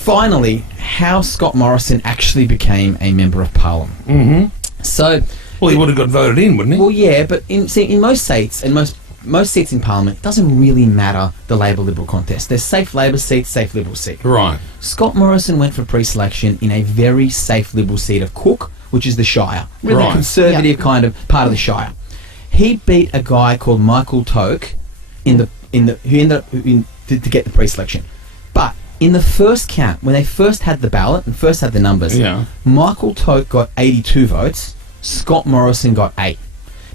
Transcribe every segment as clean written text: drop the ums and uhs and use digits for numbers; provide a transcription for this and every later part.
finally, how Scott Morrison actually became a Member of Parliament. Mm-hmm. So, well, he would have got voted in, wouldn't he? Well, yeah, but in most states and most seats in Parliament, it doesn't really matter the Labor-Liberal contest. There's safe Labor seats, safe Liberal seat. Right. Scott Morrison went for pre-selection in a very safe Liberal seat of Cook, which is the Shire. Really Right. conservative kind of part of the Shire. He beat a guy called Michael Toke who ended up to get the pre-selection. But in the first count, when they first had the ballot and first had the numbers, Michael Toke got 82 votes, Scott Morrison got 8.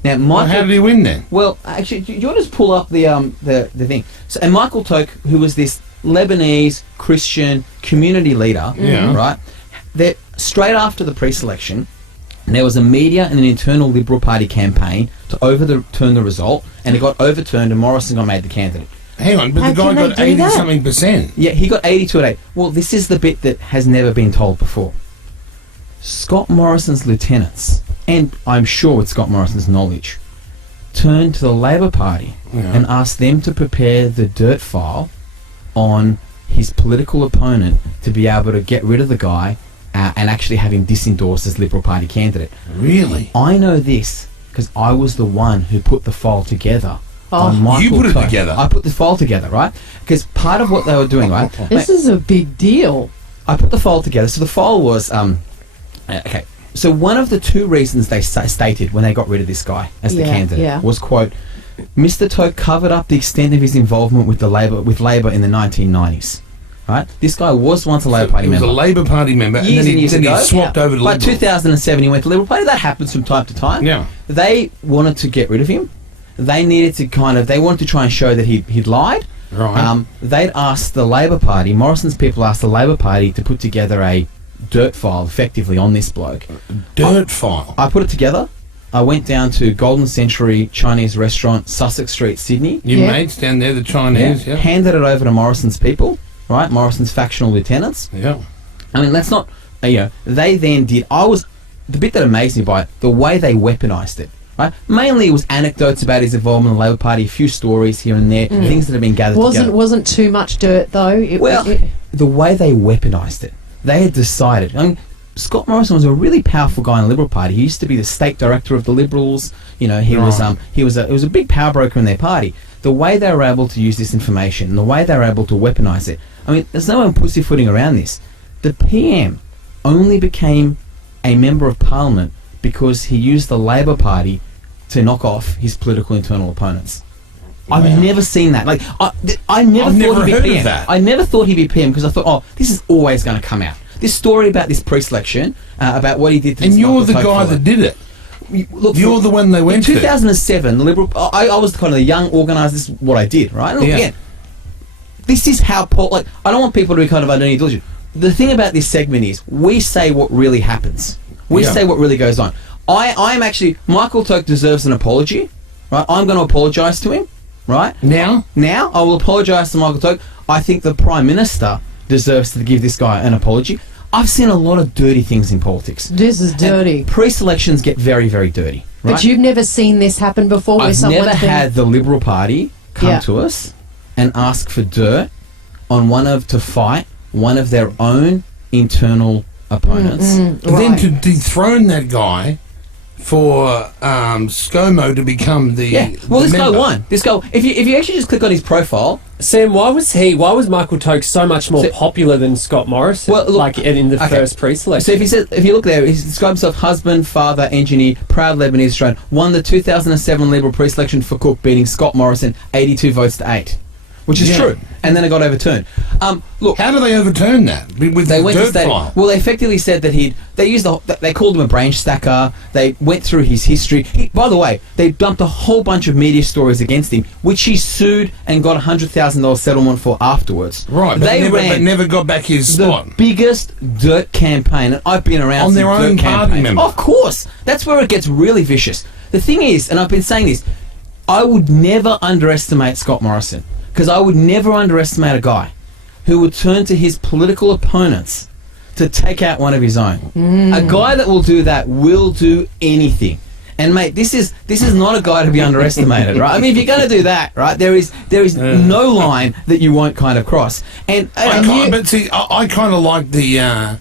Now, how did he win then? Well, actually, do you want to just pull up the thing? So, and Michael Toke, who was this Lebanese Christian community leader, right? That straight after the pre-selection, there was a media and an internal Liberal Party campaign to overturn the result, and it got overturned, and Morrison got made the candidate. Hang on, but the guy got 80-something%. Yeah, he got 82 at 8. Well, this is the bit that has never been told before. Scott Morrison's lieutenants, and I'm sure with Scott Morrison's knowledge, turned to the Labor Party and asked them to prepare the dirt file on his political opponent to be able to get rid of the guy and actually have him disendorsed as Liberal Party candidate. Really? I know this because I was the one who put the file together. You put it together? I put the file together, right? Because part of what they were doing, right? This is a big deal. I put the file together. So the file was... okay. So one of the two reasons they stated when they got rid of this guy as the candidate was, quote, Mr. Toke covered up the extent of his involvement with Labor in the 1990s. Right? This guy was once a Labor Party member. He was a Labor Party member, and then he swapped over to Liberal. By 2007, he went to Liberal Party. That happens from time to time. Yeah. They wanted to get rid of him. They needed to they wanted to try and show that he'd lied. Right. They'd asked the Labor Party, Morrison's people asked the Labor Party to put together a dirt file effectively on this bloke. Dirt file? I put it together. I went down to Golden Century Chinese restaurant, Sussex Street, Sydney. Your mates down there, the Chinese, handed it over to Morrison's people, right? Morrison's factional lieutenants. Yeah. I mean, let's not, they then did, the bit that amazed me by it, the way they weaponised it, right? Mainly it was anecdotes about his involvement in the Labor Party, a few stories here and there, things that have been gathered together. Wasn't too much dirt, though. The way they weaponised it, they had decided, Scott Morrison was a really powerful guy in the Liberal Party. He used to be the state director of the Liberals. He was a big power broker in their party. The way they were able to use this information and the way they were able to weaponise it. I mean, there's no one pussyfooting around this. The PM only became a member of Parliament because he used the Labor Party to knock off his political internal opponents. Wow. I've never seen that. Like, I never thought he'd be PM. I never thought he'd be PM because I thought, this is always going to come out. This story about this pre-selection, about what he did to and you're the guy that did it. Look, you're the one they went to. In 2007, the Liberal... I was kind of the young organiser. This is what I did, right? Look, again, this is how... I don't want people to be kind of underneath illusion. The thing about this segment is we say what really happens. We say what really goes on. I'm actually... Michael Toke deserves an apology, right? I'm going to apologise to him, right? Now I will apologise to Michael Toke. I think the Prime Minister deserves to give this guy an apology. I've seen a lot of dirty things in politics. This is dirty. And pre-selections get very, very dirty. Right? But you've never seen this happen before? I've never had the Liberal Party come to us and ask for dirt to fight one of their own internal opponents. And then to dethrone that guy for ScoMo to become the this guy won. This guy, if you actually just click on his profile, Sam, why was Michael Toke so much more popular than Scott Morrison? Well, look, in the first pre-selection. So if you look there, he describes himself husband, father, engineer, proud Lebanese Australian. Won the 2007 Liberal pre-selection for Cook, beating Scott Morrison 82 votes to 8. Which is true, and then it got overturned. Look, how do they overturn that? With they the went dirt to state. file? Well, they effectively said that they called him a brain stacker. They went through his history. By the way, they dumped a whole bunch of media stories against him, which he sued and got $100,000 settlement for afterwards. Right, but they never got back his spot. The biggest dirt campaign, and I've been around on their own party members. Of course, that's where it gets really vicious. The thing is, and I've been saying this, I would never underestimate Scott Morrison. Because I would never underestimate a guy who would turn to his political opponents to take out one of his own. A guy that will do that will do anything. And mate, this is not a guy to be underestimated, right? I mean, if you're going to do that, right, there is no line that you won't kind of cross. And But see, I kind of like the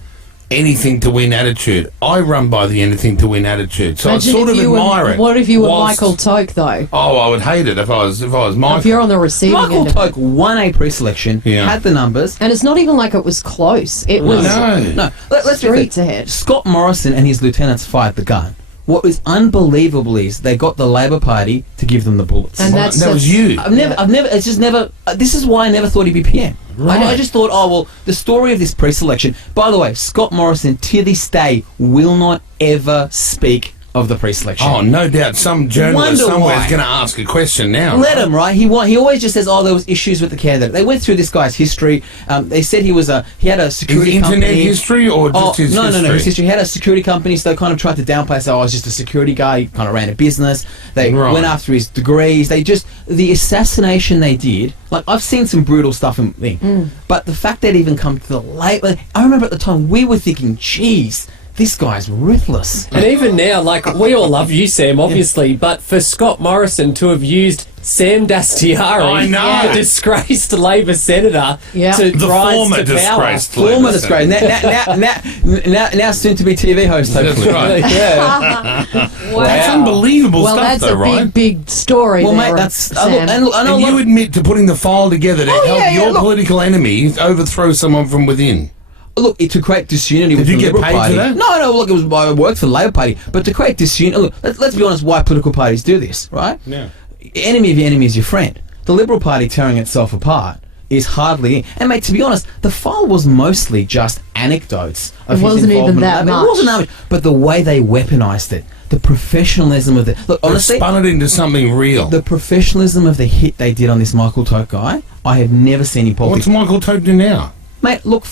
anything to win attitude. I run by the anything to win attitude, so Imagine I sort if of you were- admire it. What if you were whilst- Michael Toke, though? Oh, I would hate it if I was Michael. If you're on the receiving Michael end of it. Toke won a pre-selection, Yeah. had the numbers. And it's not even like it was close. It was No. Let's be streets clear. ahead. Scott Morrison and his lieutenants fired the gun. What was unbelievable is they got the Labor Party to give them the bullets. And that's that was you. I've never, it's just never, this is why I never thought he'd be PM. I just thought, oh, well, the story of this pre-selection, by the way, Scott Morrison to this day will not ever speak of the pre-selection. Oh, no doubt. Some journalist Wonder somewhere why. is going to ask a question now. Let him, right? He always just says, oh, there was issues with the candidate. They went through this guy's history. They said he had a His security internet company. history or just his history? No, his history. He had a security company, so they kind of tried to downplay, say, oh, I was just a security guy. He kind of ran a business. They Right. went after his degrees. The assassination they did, like, I've seen some brutal stuff in thing, but the fact they'd even come to the late, I remember at the time we were thinking, geez, this guy's ruthless. And even now, like, we all love you, Sam, obviously, but for Scott Morrison to have used Sam Dastyari, I know. the disgraced Labor senator, Yeah. to The rise former to power. disgraced Former Labor disgrace. Now soon to be TV host, hopefully. That's right. Yeah. That's unbelievable Well, stuff, that's though, a right? big story. Well, there, mate, that's Sam. and And you admit to putting the file together to help yeah, your look. political enemy overthrow someone from within. Look, to create disunity with you the get Liberal paid for Party. that? No, look, I worked for the Labor Party, but to create disunity. Look, let's be honest. Why political parties do this, right? Yeah. Enemy of your enemy is your friend. The Liberal Party tearing itself apart is hardly. And mate, to be honest, the file was mostly just anecdotes of It his wasn't even involvement in that Labor. much. It wasn't that much, but the way they weaponized it, the professionalism of it. Look, They honestly, spun it into something real. the professionalism of the hit they did on this Michael Toke guy, I have never seen in politics. What's Michael Toke do now? Mate, look,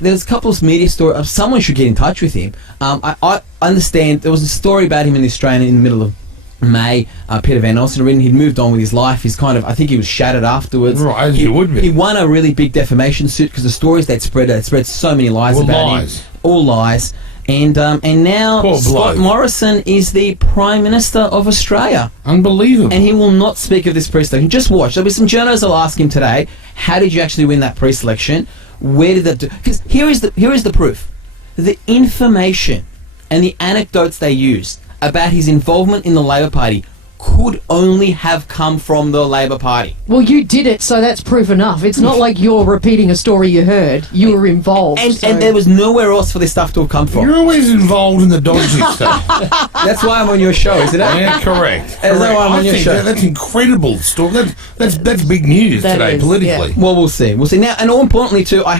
there's a couple of media stories. Someone should get in touch with him. I understand there was a story about him in the Australian in the middle of May. Peter Van Elsen had written he'd moved on with his life. He's kind of, I think he was shattered afterwards. Right, as he, you would be. He won a really big defamation suit because the stories they'd spread so many lies All about lies. him. All lies. And now Poor Scott bloke. Morrison is the Prime Minister of Australia. Unbelievable. And he will not speak of this pre-selection. Just watch. There'll be some journalists that'll ask him today, how did you actually win that pre-selection? Where did that do? Because here is the proof. The information and the anecdotes they use about his involvement in the Labor Party could only have come from the Labor Party. Well, you did it, so that's proof enough. It's not like you're repeating a story you heard. You were involved. so- And there was nowhere else for this stuff to have come from. You're always involved in the dodgy stuff. That's why I'm on your show, isn't it? Yeah, correct. As though I'm I on your think show. that's incredible story. That's big news That today is, politically. yeah. Well, we'll see. We'll see. Now, and more importantly, too, I